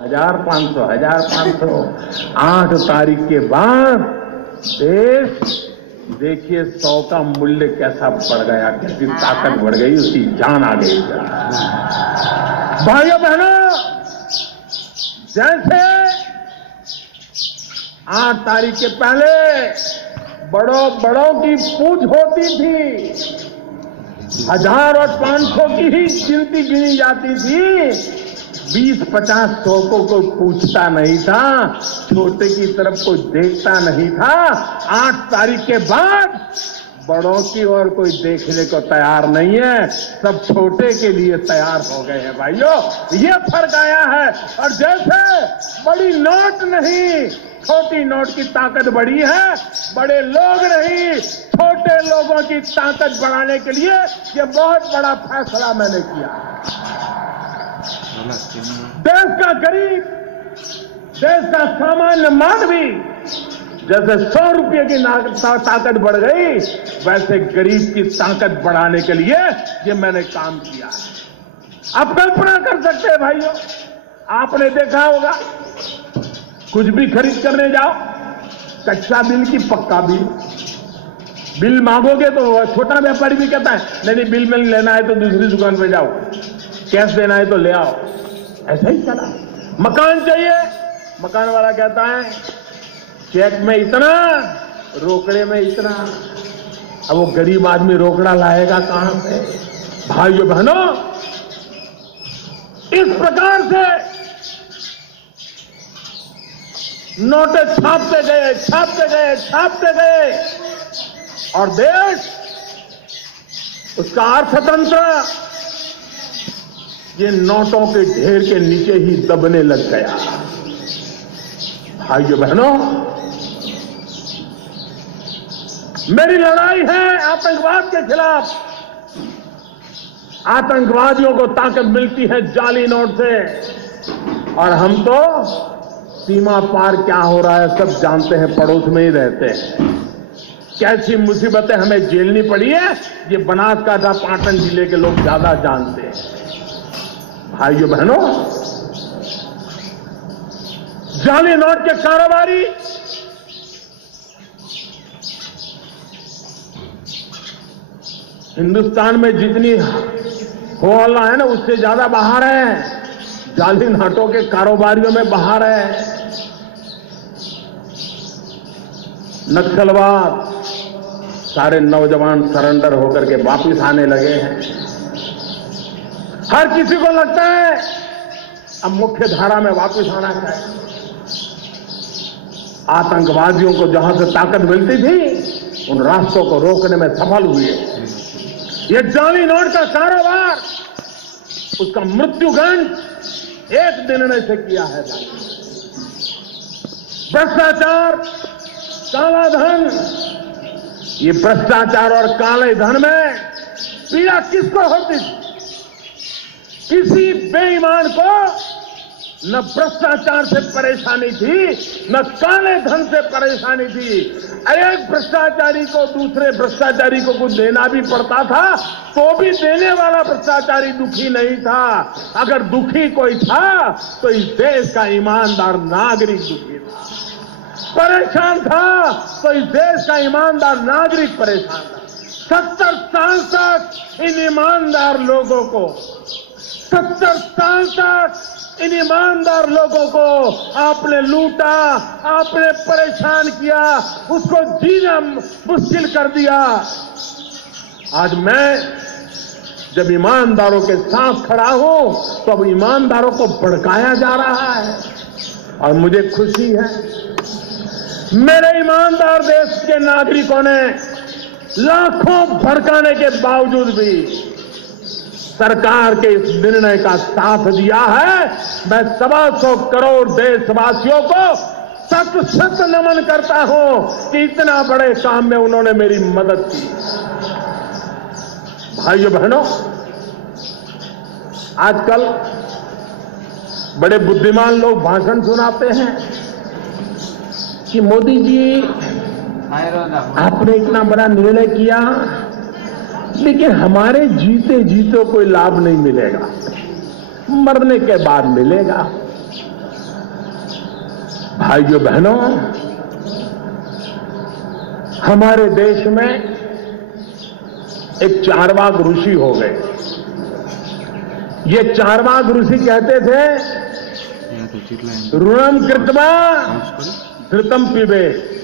1500 8 तारीख के बाद देश देखिए 100 का मूल्य कैसा बढ़ गया, कैसी ताकत बढ़ गई, उसकी जान आ गई। भाइयों बहनों, जैसे 8 तारीख के पहले बड़ों की पूछ होती थी, 1000 और 500 की ही गिनती गिनी जाती थी, 20-50 100 को कोई पूछता नहीं था, छोटे की तरफ कोई देखता नहीं था। 8 तारीख के बाद बड़ों की ओर कोई देखने को तैयार नहीं है, सब छोटे के लिए तैयार हो गए हैं। भाइयों, ये फर्क आया है। और जैसे बड़ी नोट नहीं, छोटी नोट की ताकत बड़ी है, बड़े लोग नहीं, छोटे लोगों की ताकत बढ़ाने के लिए ये बहुत बड़ा फैसला मैंने किया। देश का गरीब, देश का सामान्य मानवी, जैसे 100 रुपये की ताकत बढ़ गई, वैसे गरीब की ताकत बढ़ाने के लिए ये मैंने काम किया। आप कल्पना कर सकते हैं भाइयों, आपने देखा होगा कुछ भी खरीद करने जाओ, कच्चा बिल की पक्का बिल मांगोगे तो छोटा व्यापारी भी कहता है नहीं बिल में लेना है तो दूसरी दुकान पे जाओ, कैश देना है तो ले आओ। ऐसा ही चला। मकान चाहिए, मकान वाला कहता है चेक में इतना, रोकड़े में इतना। अब वो गरीब आदमी रोकड़ा लाएगा कहां से? भाइयों बहनों, इस प्रकार से नोटे छापते गए और देश, उसका अर्थतंत्र ये नोटों के ढेर के नीचे ही दबने लग गया। भाइयों बहनों, मेरी लड़ाई है आतंकवाद के खिलाफ। आतंकवादियों को ताकत मिलती है जाली नोट से, और हम तो सीमा पार क्या हो रहा है सब जानते हैं, पड़ोस में ही रहते हैं। कैसी मुसीबतें हमें झेलनी पड़ी है, ये बनासकांठा पाटन जिले के लोग ज्यादा जानते हैं। भाइयों बहनों, जाली नोट के कारोबारी हिंदुस्तान में जितनी हौला है ना, उससे ज्यादा बाहर है। जाली नोटों के कारोबारियों में बाहर है। नक्सलवाद, सारे नौजवान सरेंडर होकर के वापिस आने लगे हैं। हर किसी को लगता है अब मुख्य धारा में वापिस आना चाहिए। आतंकवादियों को जहां से ताकत मिलती थी, उन रास्तों को रोकने में सफल हुए। ये जाली नोट का कारोबार, उसका मृत्युगंज एक निर्णय से किया है। भ्रष्टाचार, काला धन, ये भ्रष्टाचार और काले धन में पीड़ा किसको होती थी? किसी बेईमान को न भ्रष्टाचार से परेशानी थी, न काले धन से परेशानी थी। एक भ्रष्टाचारी को दूसरे भ्रष्टाचारी को कुछ देना भी पड़ता था, तो भी देने वाला भ्रष्टाचारी दुखी नहीं था। अगर दुखी कोई था तो इस देश का ईमानदार नागरिक दुखी था, परेशान था तो इस देश का ईमानदार नागरिक परेशान था। 70 साल तक इन ईमानदार लोगों को 70 साल तक इन ईमानदार लोगों को आपने लूटा, आपने परेशान किया, उसको जीना मुश्किल कर दिया। आज मैं जब ईमानदारों के साथ खड़ा हूं तो अब ईमानदारों को भड़काया जा रहा है, और मुझे खुशी है मेरे ईमानदार देश के नागरिकों ने लाखों भड़काने के बावजूद भी सरकार के इस निर्णय का साथ दिया है। मैं 125 करोड़ देशवासियों को सत नमन करता हूं कि इतना बड़े काम में उन्होंने मेरी मदद की। भाइयों बहनों, आजकल बड़े बुद्धिमान लोग भाषण सुनाते हैं कि मोदी जी आपने इतना बड़ा निर्णय किया, लेकिन हमारे जीते जीते कोई लाभ नहीं मिलेगा, मरने के बाद मिलेगा। भाइयों बहनों, हमारे देश में एक चारवाक ऋषि हो गए। ये चारवाक ऋषि कहते थे ऋणम कृत्वा धृतम पिबेत।